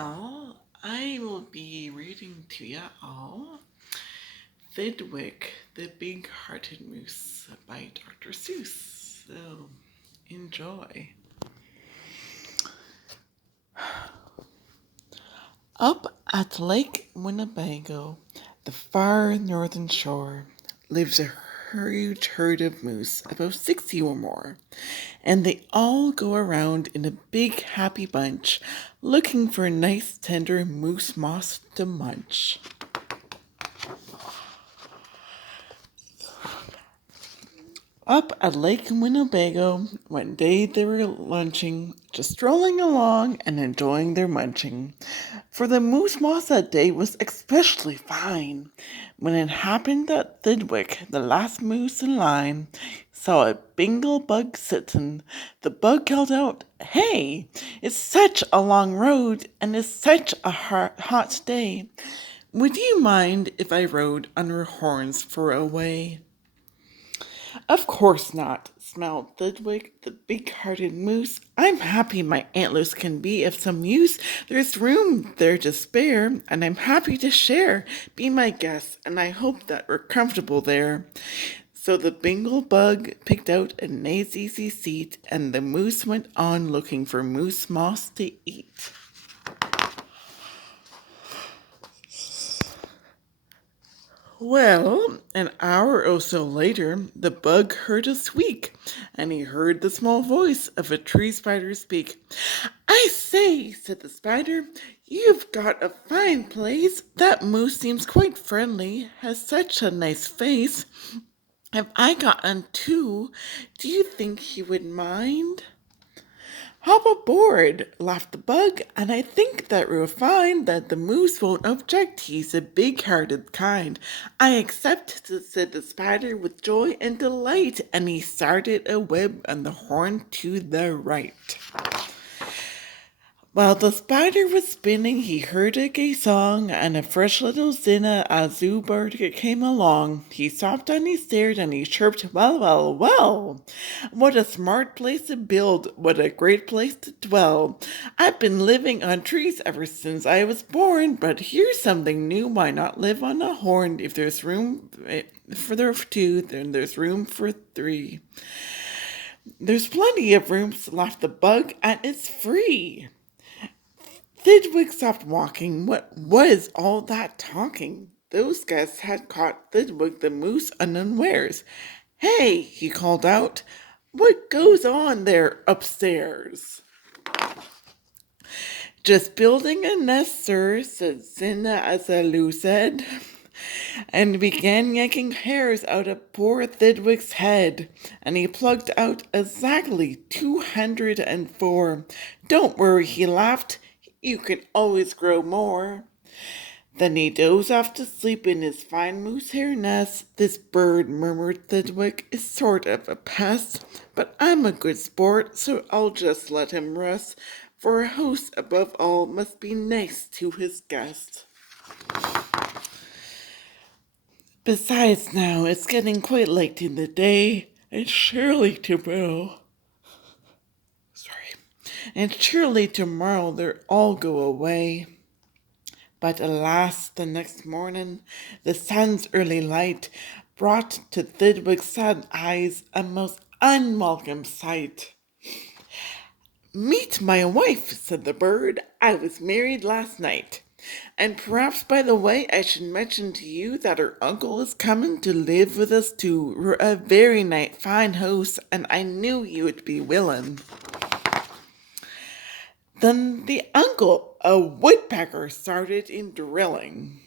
Well, I will be reading to you all Thidwick, the Big-Hearted Moose by Dr. Seuss. So, enjoy. Up at Lake Winnebago, the far northern shore, lives a huge herd of moose, about 60 or more, and they all go around in a big happy bunch, looking for nice tender moose moss to munch. Up at Lake Winnebago, one day they were lunching, just strolling along and enjoying their munching. For the moose moss that day was especially fine. When it happened that Thidwick, the last moose in line, saw a bingle bug sitting, the bug called out, "Hey, it's such a long road and it's such a hot day. Would you mind if I rode on your horns for a way?" "Of course not," smiled Thidwick, the big-hearted moose. "I'm happy my antlers can be of some use. There's room there to spare, and I'm happy to share. Be my guest, and I hope that we're comfortable there." So the bingle bug picked out a nice easy seat, and the moose went on looking for moose moss to eat. Well, an hour or so later, the bug heard a squeak, and he heard the small voice of a tree spider speak. "I say," said the spider, "you've got a fine place. That moose seems quite friendly, has such a nice face. If I got on too, do you think he would mind?" "Hop aboard," laughed the bug, "and I think that we'll find that the moose won't object. He's a big-hearted kind." "I accept," said the spider with joy and delight, and he started a web on the horn to the right. While the spider was spinning, he heard a gay song, and a fresh little zinna azoo bird came along. He stopped and he stared and he chirped, "Well, well, well! What a smart place to build! What a great place to dwell! I've been living on trees ever since I was born, but here's something new. Why not live on a horn? If there's room for two, then there's room for three." "There's plenty of room," laughed the bug, "and it's free." Thidwick stopped walking. What was all that talking? Those guests had caught Thidwick the moose unawares. "Hey," he called out, "what goes on there upstairs?" "Just building a nest, sir," said Zinna Azaloo said, and began yanking hairs out of poor Thidwick's head, and he plucked out exactly 204. "Don't worry," he laughed, "you can always grow more." Then he dozed off to sleep in his fine moose hair nest. "This bird," murmured Thidwick, "is sort of a pest, but I'm a good sport, so I'll just let him rest, for a host above all must be nice to his guest. Besides now, it's getting quite late in the day, and surely tomorrow they'll all go away." But alas, the next morning, the sun's early light brought to Thidwick's sad eyes a most unwelcome sight. "Meet my wife," said the bird. "I was married last night. And perhaps by the way I should mention to you that her uncle is coming to live with us too. We're a very fine house, and I knew you would be willing." Then the uncle, a woodpecker, started in drilling.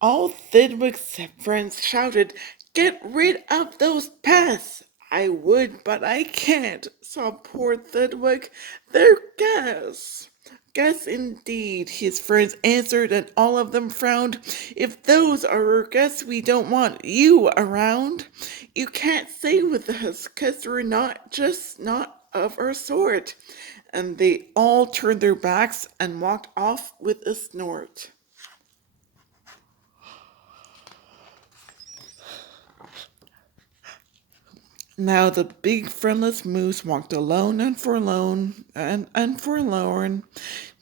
All Thidwick's friends shouted, "Get rid of those pests!" "I would, but I can't," sobbed poor Thidwick. "They're guests." "Guests indeed," his friends answered, and all of them frowned. "If those are our guests, we don't want you around. You can't stay with us, 'cause we're not of our sort." And they all turned their backs and walked off with a snort. Now the big friendless moose walked alone and forlorn,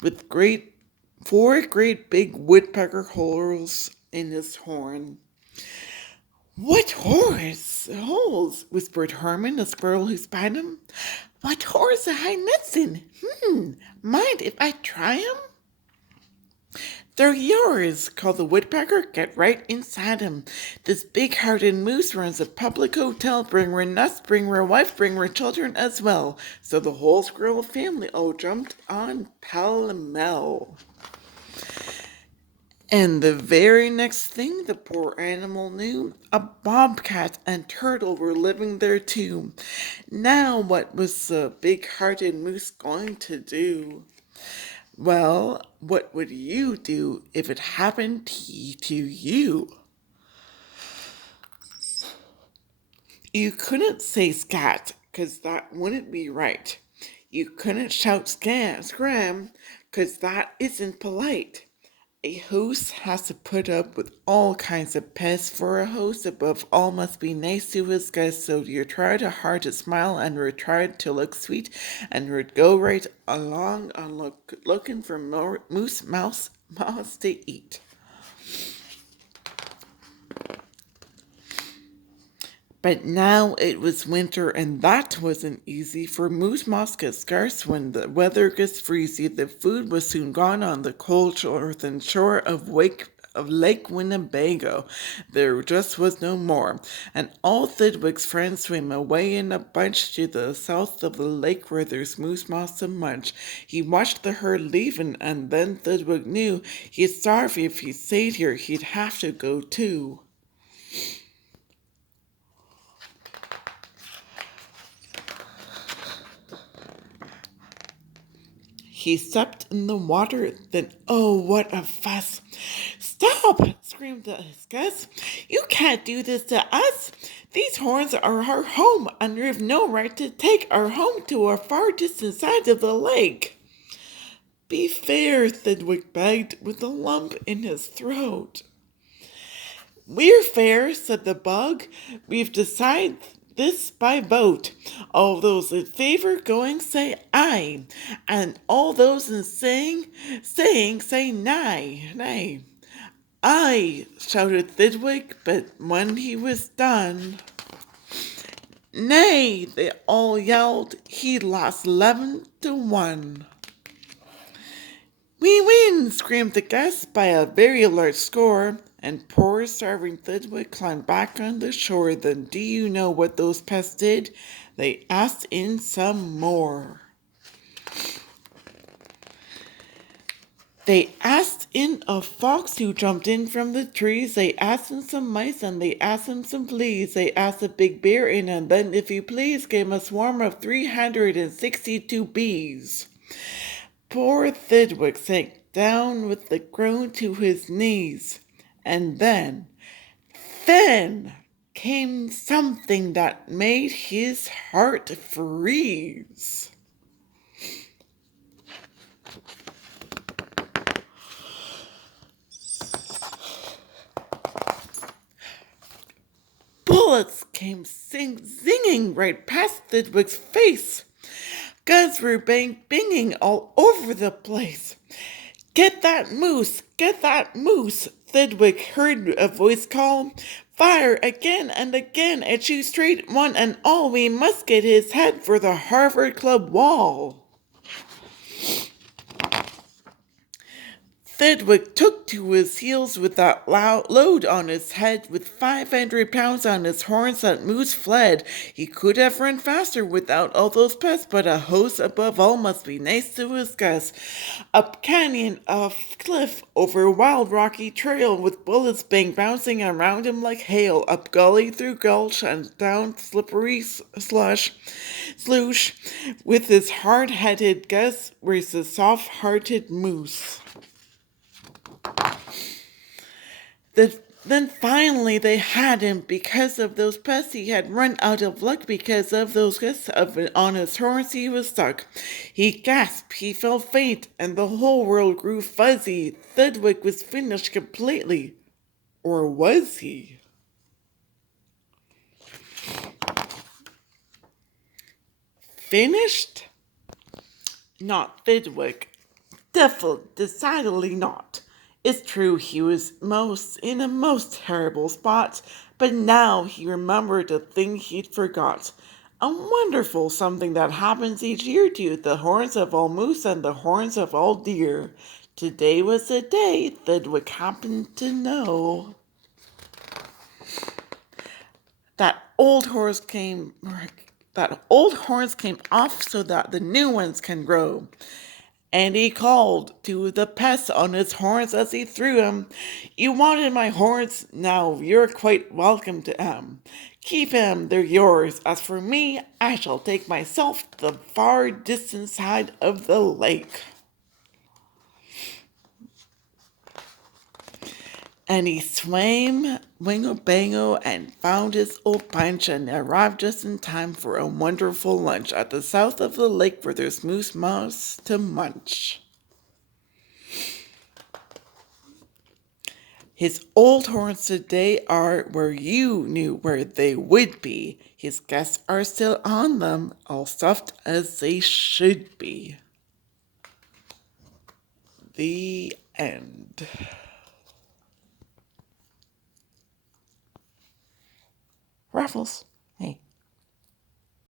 with four great big woodpecker holes in his horn. What holes? Whispered Herman, the squirrel who spied him. What holes are high nuts in? Mind if I try 'em? They're yours, called the woodpecker. Get right inside 'em. This big-hearted moose runs a public hotel. Bring her nuts, bring her wife, bring her children as well. So the whole squirrel family all jumped on pell-mell. And the very next thing the poor animal knew, a bobcat and turtle were living there too. Now what was the big-hearted moose going to do? Well, what would you do if it happened to you? You couldn't say scat, 'cause that wouldn't be right. You couldn't shout scram, 'cause that isn't polite. A host has to put up with all kinds of pests, for a host above all must be nice to his guests, so you try hard to smile and would try to look sweet and would go right along looking for more mouse to eat. But now it was winter, and that wasn't easy, for moose moss gets scarce when the weather gets freezy. The food was soon gone on the cold northern shore of Lake Winnebago. There just was no more, and all Thidwick's friends swam away in a bunch to the south of the lake where there's moose moss to munch. He watched the herd leaving, and then Thidwick knew he'd starve if he stayed here. He'd have to go too. He stepped in the water, then oh, what a fuss. Stop, screamed his guest. You can't do this to us. These horns are our home, and you've no right to take our home to a far distant side of the lake. Be fair, Thidwick begged, with a lump in his throat. We're fair, said the bug. We've decided this by vote. All those in favor going say aye, and all those in saying say nay. Aye, shouted Thidwick, but when he was done, nay, they all yelled. He lost 11-1. We win, screamed the guests by a very large score, and poor starving Thidwick climbed back on the shore. Then do you know what those pests did? They asked in some more. They asked in a fox who jumped in from the trees. They asked in some mice, and they asked in some fleas. They asked a big bear in, and then, if you please, came a swarm of 362 bees. Poor Thidwick sank down with a groan to his knees, and then came something that made his heart freeze. Bullets came zinging right past Thidwick's face. Guns were banging all over the place. Get that moose! Get that moose! Thidwick heard a voice call. Fire again and again, and shoot straight one and all. We must get his head for the Harvard Club wall. Thidwick took to his heels with that load on his head. With 500 pounds on his horns, that moose fled. He could have run faster without all those pests, but a host above all must be nice to his guests. Up canyon, off cliff, over wild rocky trail, with bullets bouncing around him like hail. Up gully through gulch and down slippery sloosh, with his hard-headed guest was the soft-hearted moose. Then finally they had him. Because of those pests he had run out of luck. Because of those guests on his horns he was stuck. He gasped, he fell faint, and the whole world grew fuzzy. Thidwick was finished completely. Or was he? Finished? Not Thidwick. Decidedly not. It's true he was in a most terrible spot, but now he remembered a thing he'd forgot. A wonderful something that happens each year to the horns of all moose and the horns of all deer. Today was the day Thidwick happened to know. That old horse came that old horns came off so that the new ones can grow. And he called to the pests on his horns as he threw them. You wanted my horns, now you're quite welcome to 'em. Keep 'em, they're yours. As for me, I shall take myself to the far distant side of the lake. And he swam Wingo and found his old bunch and arrived just in time for a wonderful lunch at the south of the lake where there's moose moss to munch. His old horns today are where you knew where they would be. His guests are still on them, all stuffed as they should be. The end. Raffles. Hey.